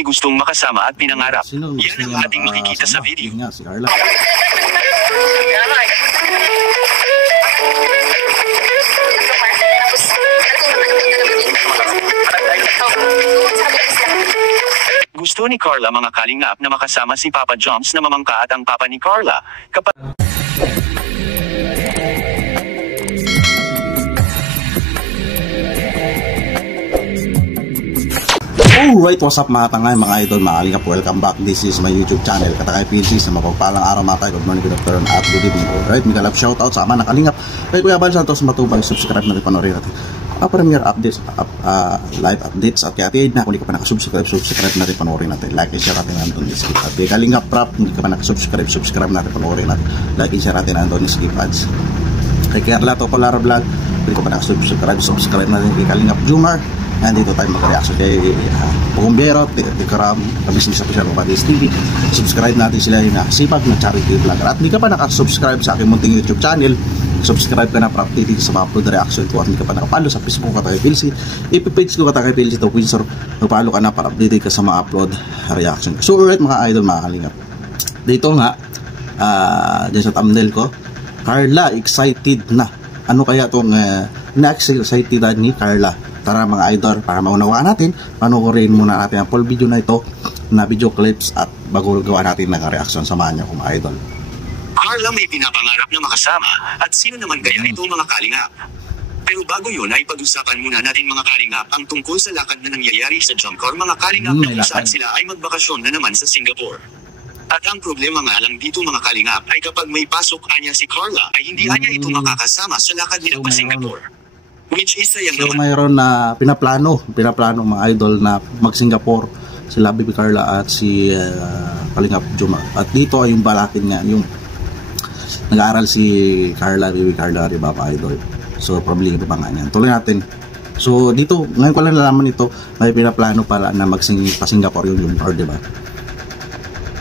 may gustong makasama at pinangarap. Sino Yan ang ating makikita sa video. Yun nga, si Carla. Gusto ni Carla mga kalingap na makasama si Papa Joms na mamangka at ang papa ni Carla. Alright, what's up mga tangay, mga idol, mga kalingap, welcome back. This is my YouTube channel, Katakay PLC. Sa mapagpalang araw mga tayo, good morning, good afternoon, at good evening. Alright, may kalap shoutout sa ama na kalingap kay Kuya Bal Santos Matubay. Subscribe na rin, panoorin natin premier updates, live updates. At kaya na kung hindi ka pa nakasubscribe, subscribe na rin, panoorin natin. Like and share natin ang Anthony Skip. At kay Kalingap Prop, hindi ka pa nakasubscribe, subscribe natin, panoorin natin. Like and share natin ang Anthony Skip ads. Kay Carla Topolara Vlog, hindi ka pa nakasubscribe, subscribe natin kay Kalingap Jumar. Nandito tayo mag-reaction kay Bukumbero, Tikaram, Kabisnis Official Patis TV. Subscribe natin sila yung sipag na charity vlogger. At hindi ka pa nakasubscribe sa aking munting YouTube channel, subscribe ka na para update sa mga upload reaction ko. At hindi ka pa nakapalo sa Facebook Katakay PLC, ipipage ko Katakay PLC to Windsor, magpalo ka na para update ka sa mga upload reaction. So alright mga idol, mga kalingap, dito nga dyan sa thumbnail ko, Carla excited na. Ano kaya itong na-excited ni Carla? Tara mga idol, para maunawaan natin, panoorin muna natin ang full video na ito, na video clips, at bago gawa natin ng reaction. Samahan niyo ko mga idol. Carla may pinapangarap na makasama, at sino naman kaya ito mga kalingap? Pero bago yun ay pag-usapan muna natin mga kalingap ang tungkol sa lakad na nangyayari sa Jomcar mga kalingap na kung saan sila ay magbakasyon na naman sa Singapore. At ang problema nga lang dito mga kalingap ay kapag may pasok anya si Carla ay hindi anya ito makakasama sa lakad nila pa Singapore. Which is sayang so, naman. Mayroon na pinaplano mga idol na mag-Singapore sila Baby Carla at si Kalingap Juma. At dito ay yung balakin nga, yung nag-aaral si Carla, Baby Carla, diba mga idol. So probably iba pa nga yan. Tuloy natin. So dito, ngayon ko lang nalaman ito, may pinaplano pala na pa-Singapore yung Jumar, diba?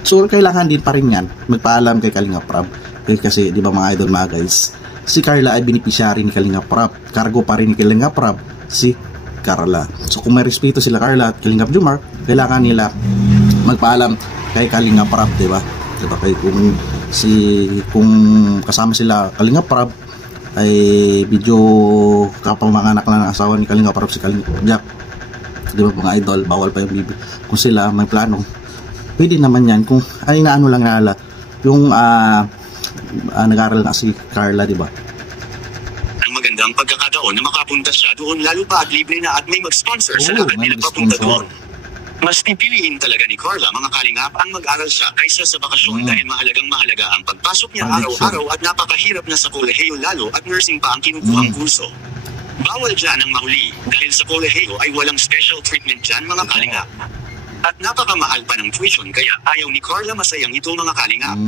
So kailangan din pa rin yan magpaalam kay Kalingap Prab. Kasi diba mga idol, mga guys, si Carla ay beneficiary ni Kalingap Prab. Cargo pa rin ni Kalingap Prab si Carla. So kung may respeto sila Carla at Kalingap Jumar, kailangan nila magpaalam kay Kalingap Prab, diba? Diba? Kaya kung kasama sila Kalingap Prab ay video kapamangaanak lang ng asawa ni Kalingap Prab, si Kalingap Jack, diba mga idol, bawal pa yung bibi. Kung sila may plano, pwede naman yan. Kung ay naano lang nala yung nag-aaral na si Carla, diba? Ang magandang pagkakataon na makapunta siya doon, lalo pa at libre na at may mag-sponsor sa lakad nila papunta doon. Mas pipiliin talaga ni Carla mga kalingap ang mag-aral siya kaysa sa bakasyon dahil mahalaga ang pagpasok niya araw-araw at napakahirap na sa kolehiyo, lalo at nursing pa ang kinukuhang kurso. Bawal dyan ang mahuli dahil sa kolehiyo ay walang special treatment dyan mga kalingap. At napakamahal pa ng tuition, kaya ayaw ni Carla masayang ito mga kalingap.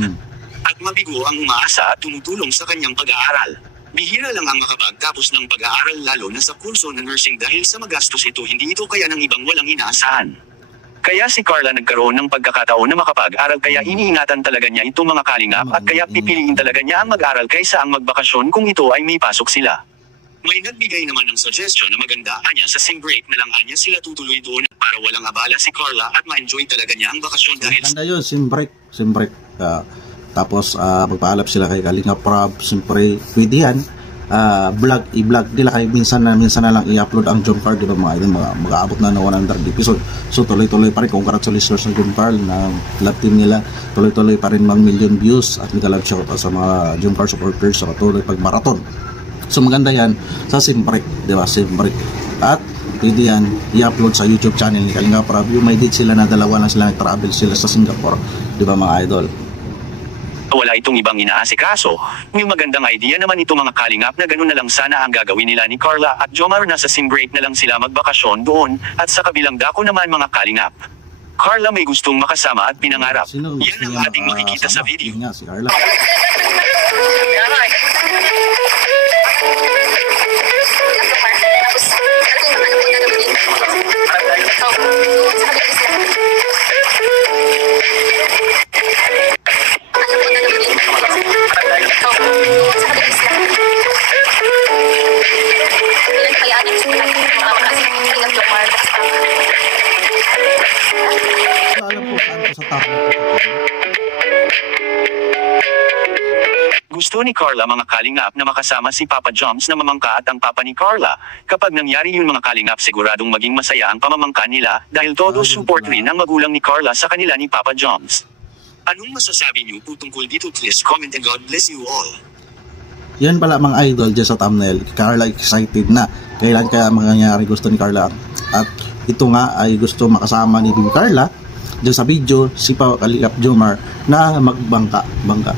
At mabigo ang umaasa at tumutulong sa kanyang pag-aaral. Bihira lang ang makapagtapos ng pag-aaral, lalo na sa kurso na nursing, dahil sa magastos ito, hindi ito kaya ng ibang walang inaasahan. Kaya si Carla nagkaroon ng pagkakataon na makapag-aral, kaya iniingatan talaga niya ito mga kalingap, at kaya pipiliin talaga niya ang mag-aral kaysa ang magbakasyon kung ito ay may pasok sila. May nagbigay naman ng suggestion na maganda anya sa sim break na lang anya sila tutuloy doon para walang abala si Carla at ma-enjoy talaga niya ang bakasyon dahil maganda yun, sim break. Tapos magpaalap sila kay Kalingap Prab, siyempre pwede yan, i-vlog nila kay minsan na lang i-upload ang Jomcar, diba mga idol, mag-aabot na 100 episode. So tuloy-tuloy pa rin, congratulations sa Jomcar na love team nila, tuloy-tuloy pa rin 1 million views at nag-love shoutout sa mga Jomcar supporters sa patuloy pag marathon. So maganda yan sa Simbreak, diba? Simbreak. At pwede yan i-upload sa YouTube channel ni Kalingap Prab. Yung may date sila na dalawa lang sila, nag-travel sila sa Singapore, diba mga idol? Wala itong ibang inaasikaso. May magandang idea naman ito mga kalingap na ganun na lang sana ang gagawin nila ni Carla at Jomar, na sa sim break na lang sila magbakasyon doon. At sa kabilang dako naman mga kalingap, Carla may gustong makasama at pinangarap. Yan ang ating makikita sa video. Nga, si Carla. Gusto ni Carla mga kalingap na makasama si Papa Joms na mamangka at ang papa ni Carla. Kapag nangyari yun mga kalingap siguradong maging masaya ang pamamangka nila dahil todo support rin ang magulang ni Carla sa kanila ni Papa Joms. Anong masasabi niyo po tungkol dito? Please comment and God bless you all. Yan pala mga idol dyan sa thumbnail. Carla excited na. Kailan kaya mangyayari gusto ni Carla. At ito nga ay gusto makasama ni Bibi Carla dyan sa video si Kalingap Jomar na magbangka,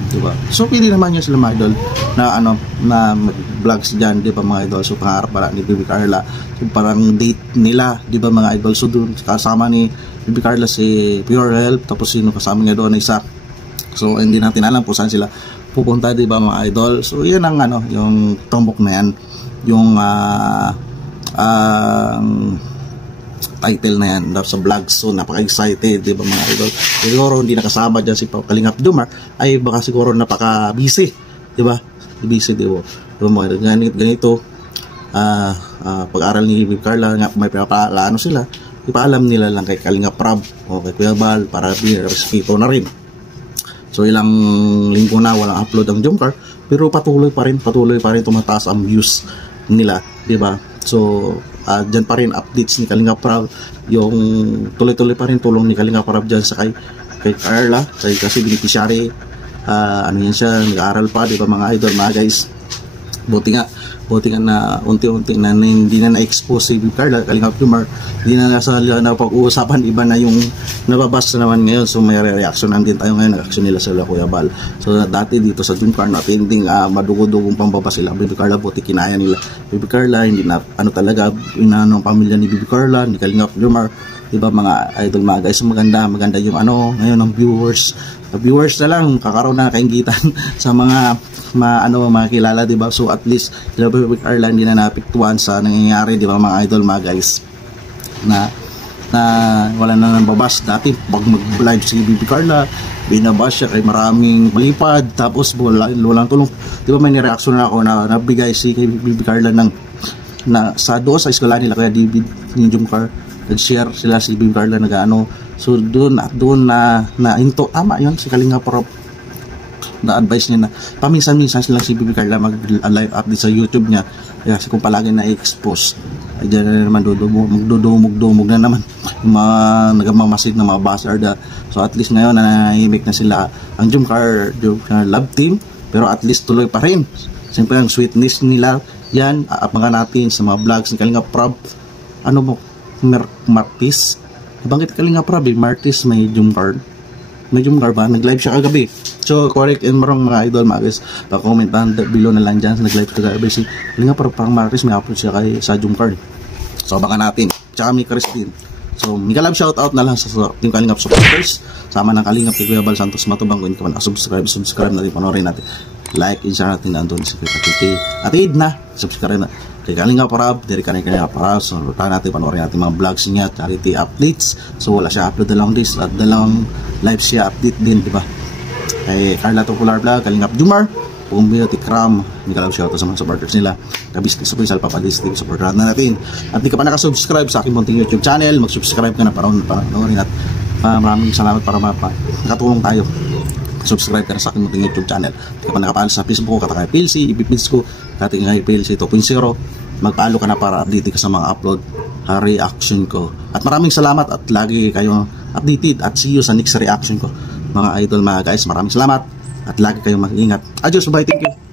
diba? So pili naman niya sila mga idol na na mag-vlogs dyan, diba mga idol? So pangarap pala ni Bibi Carla, so parang date nila, diba mga idol? So doon kasama ni Bibi Carla si Pure Health, tapos sino kasama niya doon isa. So hindi natin alam po saan sila pupunta, diba mga idol? So yan ang yung tumbok na yan, yung title na yan sa vlog. So napaka-excited, diba mga idol? Siguro hindi nakasama dyan si Kalingap Jomar ay baka siguro napaka-busy, diba? Busy, diba? Diba mga idol? Ganito pag-aral ni Bibi Carla nga may papaano sila, ipaalam nila lang kay Kalingap Rab o kay Kuya Bal para respeto na rin. So ilang linggo na walang upload ang Jomcar, pero patuloy pa rin tumataas ang views nila, diba? So dyan pa rin updates ni Kalingap Rab, yung tuloy-tuloy pa rin tulong ni Kalingap Rab dyan sa kay Carla, kasi beneficiary, yan siya, nag-aaral pa, diba mga idol, mga guys. Buti nga na unti-unti na hindi na na-expose si Carla, Kalingap Jomar, hindi na nasa pag-uusapan, iba na yung nababasa naman ngayon. So may reaction lang din tayo ngayon, nag-action nila sa Kuya Bal. So dati dito sa Jomcar natin ding madugod-dugong pambaba sila Bibi Carla, buti kinaya nila Bibi Carla, hindi na talaga inanong pamilya ni Bibi Carla, ni Kalingap Jomar, diba mga idol, mga guys. Maganda yung ngayon ng viewers na lang kakaroon na kaingitan sa mga kilala, diba? So at least Bibi Carla hindi na napiktuan sa nangyayari, diba mga idol, mga guys, na wala na nang babas. Dati pag mag-live si Bibi Carla, binabas siya kay maraming malipad, tapos walang tulong, diba? May nireaksyon na ako na nabigay si kay Bibi Carla sa doon sa eskwela nila, kaya David ni Jomcar nag-share sila si Bibi Carla so doon na hinto, tama yun si Kalingap Rab na advice niya na paminsan-minsan sila si Bibi Carla mag-live update sa YouTube niya, kasi kung palagi na-expose ay dyan na naman magdudumog na naman yung mga nagmamasid na mga bastard. So at least ngayon nanahimik na sila ang Jomcar love team, pero at least tuloy pa rin siyempre ang sweetness nila. Yan, abangan natin sa mga vlogs ni Kalingap Rab. Martis, bangkit Kalingap Rab, Martis may Jomcar ba? Nag-live siya kagabi. So correct and marong mga idol, mga guys, pa-comment below na lang dyan. Nag-live siya kagabi si Kalingap Rab, parang Martis may upload siya sa Jomcar. So abangan natin. Tsaka may Christine. So may kalab shoutout na lang sa Team Kalingap supporters, sama ng Kalingap kay Kuya Bal Santos Matubang. Kung hindi ka man subscribe natin, panoorin natin, like and share natin na andun si Kuya Atid na subscribe na kay Kalingap Rab, dari kanina para so natin panoorin natin mga vlogs niya, charity updates. So wala siya upload dalawang days at dalawang live siya update din, diba? Kay Carla Popular Vlog, Kalingap Jomar, Pumbio, Tikram, may kalab shoutout sa mga supporters nila. Kabiskin sa Pizal, Papadis TV, supportan na natin. At di ka pa nakasubscribe sa aking munting YouTube channel, mag-subscribe ka na para panoorin at maraming salamat para nakatulong tayo. Subscribe ka na sa aking munting YouTube channel. Di ka pa nakapalo sa Facebook ko, Katakay PLC, ipipins ko, Katakay PLC 2.0. Magpalo ka na para update ka sa mga upload reaction ko. At maraming salamat at lagi kayo updated at see you sa next reaction ko. Mga idol, mga guys, maraming salamat at lagi kayong mag-ingat. Adios, bye, thank you.